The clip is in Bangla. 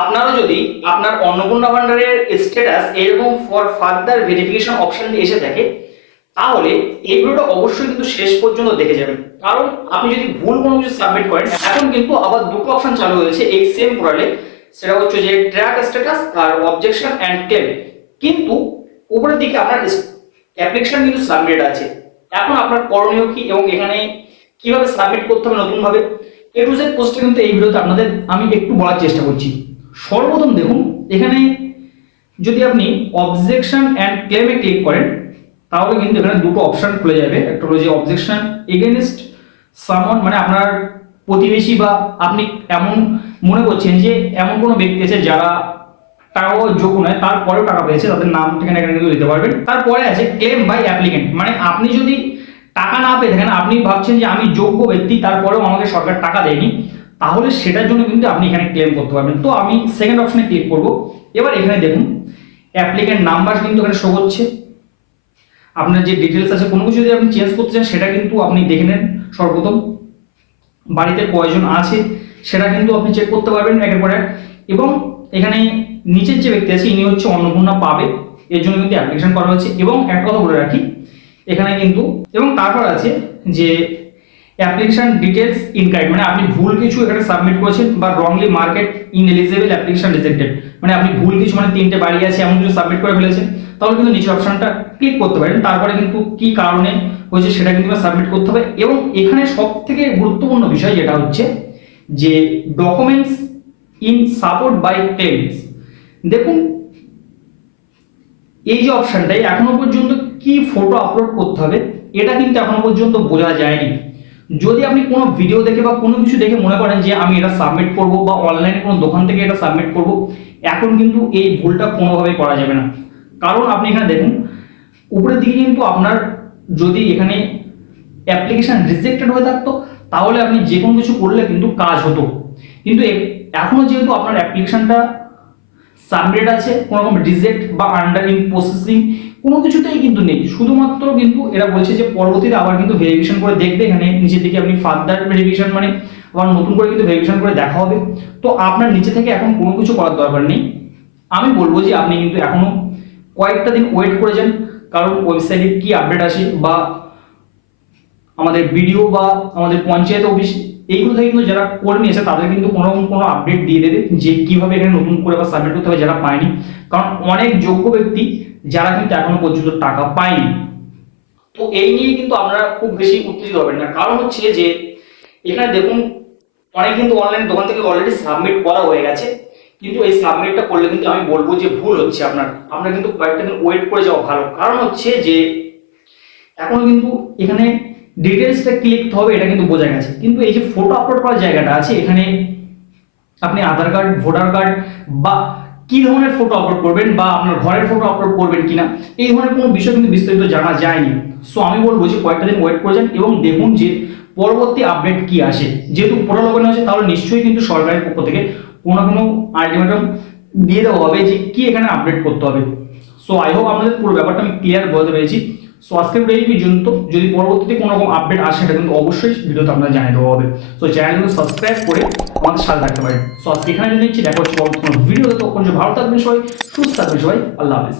আপনারা যদি আপনার অন্নপূর্ণা ভান্ডারের স্ট্যাটাস এরকম ফর ফার্দার ভেরিফিকেশন অপশন এসে থাকে, তাহলে এই ভিডিওটা অবশ্যই কিন্তু শেষ পর্যন্ত দেখে যাবেন। কারণ আপনি যদি ভুল কোনো কিছু সাবমিট করেন, এখন কিন্তু আবার দুটো অপশন চালু হয়েছে এই সেম পোর্টালে, সেটা হচ্ছে যে ট্র্যাক স্ট্যাটাস আর অবজেকশন অ্যান্ড ক্লেম। কিন্তু উপরের দিকে আপনার অ্যাপ্লিকেশন কিন্তু সাবমিট আছে। এখন আপনার করণীয় কি এবং এখানে কিভাবে সাবমিট করতে হবে নতুন ভাবে, এ টু জেড পোস্টে কিন্তু এই ভিডিওতে আপনাদের আমি একটু বলার চেষ্টা করছি। সর্বপ্রথম দেখুন, এখানে যদি আপনি অবজেকশন অ্যান্ড ক্লেমে ক্লিক করেন, তাহলে কিন্তু এখানে দুটো অপশন খুলে যাবে। একটা হলো যে অবজেকশন এগেনস্ট সামওয়ান, মানে আপনার প্রতিবেশী বা আপনি এমন মনে করছেন যে এমন কোনো ব্যক্তি আছে যারা টাকাও যোগ্য নয়, তারপরেও টাকা পেয়েছে, তাদের নাম ঠিকানা এখানে কিন্তু দিতে পারবেন। তারপরে আছে ক্লেম বাই অ্যাপ্লিকেন্ট, মানে আপনি যদি টাকা না পেয়ে থাকেন, আপনি ভাবছেন যে আমি যোগ্য ব্যক্তি তারপরেও আমাকে সরকার টাকা দেয়নি, তাহলে সেটার জন্য কিন্তু আপনি এখানে ক্লেম করতে পারবেন। তো আমি সেকেন্ড অপশনে ক্লিক করব। এবার এখানে দেখুন অ্যাপ্লিকেন্ট নাম্বার কিন্তু এখানে শো করছে। আপনার যে ডিটেলস আছে কোনো কিছু যদি আপনি চেঞ্জ করতে চান সেটা কিন্তু আপনি দেখে নেন। সর্বপ্রথম বাড়িতে কয়জন আছে সেটা কিন্তু আপনি চেক করতে পারবেন একের পর এক। এবং এখানে নিচের যে ব্যক্তি আছে ইনি হচ্ছে অন্নপূর্ণা পাবে, এর জন্য কিন্তু অ্যাপ্লিকেশন করা হয়েছে। এবং একটা কথা বলে রাখি এখানে কিন্তু, এবং তারপর আছে যে অ্যাপ্লিকেশন ডিটেলস ইনকারেক্ট, মানে আপনি ভুল কিছু এখানে সাবমিট করেছেন বা wrongly market ineligible application rejected, মানে আপনি ভুল কিছু মানে তিনটে বাড়ি আছে এমন কিছু সাবমিট করে ফেলেছেন, তাহলে কিন্তু নিচের অপশনটা ক্লিক করতে পারেন। তারপরে কিন্তু কি কারণে হয়েছে সেটা কিন্তু সাবমিট করতে হবে। এবং এখানে সব থেকে গুরুত্বপূর্ণ বিষয় যেটা হচ্ছে যে documents in support by claims. দেখুন এই যে অপশনটাই এখনো পর্যন্ত কি ফটো আপলোড করতে হবে এটা কিন্তু এখনো পর্যন্ত বোঝা যায়নি। যদি আপনি কোনো ভিডিও দেখে বা কোনো কিছু দেখে মনে করেন যে আমি এটা সাবমিট করব বা অনলাইনে কোনো দোকান থেকে এটা সাবমিট করব, এখন কিন্তু এই ভুলটা কোনোভাবেই করা যাবে না। কারণ আপনি এখানে দেখুন উপরের দিকে কিন্তু আপনার যদি এখানে অ্যাপ্লিকেশন রিজেক্টেড হয়ে থাকতো তাহলে আপনি যে কোনো কিছু করলে কিন্তু কাজ হতো। কিন্তু এখনো যেহেতু আপনার অ্যাপ্লিকেশনটা সাবমিট আছে, কোনো রকম রিজেক্ট বা আন্ডার ইন প্রসেসিং কোনো কিছুতেই কিন্তু নেই। শুধুমাত্র কিন্তু এরা বলছে যে পরবর্তীতে আবার কিন্তু ভেরিফিকেশন করে দেখবে। এখানে নিচের দিকে আপনি ফার্দার ভেরিফিকেশন মানে আবার নতুন করে কিন্তু ভেরিফিকেশন করে দেখা হবে। তো আপনার নিচে থেকে এখন কোনো কিছু করার দরকার নেই। আমি বলবো যে আপনি কিন্তু এখনো কয়েকটা দিন ওয়েট করে যান, কারণ ওয়েবসাইটে কি আপডেট আসে বা আমাদের ভিডিও বা আমাদের পঞ্চায়েত অফিস এইগুলো থেকে কিন্তু যারা কর্মী আছে তাদের কিন্তু কোনো আপডেট দিয়ে দেবে যে কিভাবে এখানে নতুন করে বা সাবমিট করতে হবে যারা পায়নি। কারণ অনেক যোগ্য ব্যক্তি যারা কিন্তু এখনো পর্যন্ত টাকা পায়নি। তো এই নিয়ে কিন্তু আপনারা খুব বেশি উত্তেজিত হবেন না। কারণ হচ্ছে যে এখানে দেখুন অনেক কিন্তু অনলাইন দোকান থেকে অলরেডি সাবমিট করা হয়ে গেছে, কিন্তু এই সাবমিটটা করলে কিন্তু আমি বলবো যে ভুল হচ্ছে। আপনার কিন্তু কয়েকটা দিন ওয়েট করে যাওয়া ভালো। কারণ হচ্ছে যে এখন কিন্তু এখানে ডিটেলসটা ক্লিক হবে এটা কিন্তু বোঝা গেছে, কিন্তু এই যে ফটো আপলোড করার জায়গাটা আছে এখানে আপনি আধার কার্ড, ভোটার কার্ড বা কি ধরনের ফটো আপলোড করবেন বা আপনার ঘরের ফটো আপলোড করবেন কিনা এই ধরনের কোনো বিষয় কিন্তু বিস্তারিত জানা যায়নি। সো আমি বলবো যে কয়েকটা দিন ওয়েট করে যান এবং দেখুন যে পরবর্তী আপডেট কি আসে। যেহেতু পোর্টাল ওপেন হয়েছে তাহলে নিশ্চয়ই কিন্তু সরকারের পক্ষ থেকে কোনো আলটিমেটাম দিয়ে দেওয়া হবে যে কি এখানে আপডেট করতে হবে। সো আই হোপ আপনাদের পুরো ব্যাপারটা আমি ক্লিয়ার বলতে পেরেছি। সো আজকের ভিডিও এই পর্যন্ত। যদি পরবর্তীতে কোনো রকম আপডেট আসে সেটা কিন্তু অবশ্যই ভিডিওতে আপনারা জানিয়ে দেওয়া হবে। সো চ্যানেলগুলো সাবস্ক্রাইব করে আমাদের সাথে থাকতে পারেন। সো আজকে এখানে জন্য দেখা হচ্ছে পরবর্তী কোনো ভিডিওতে। তখন যে ভালো থাকবেন সবাই, সুস্থ থাকবেন সবাই, আল্লাহ হাফেজ।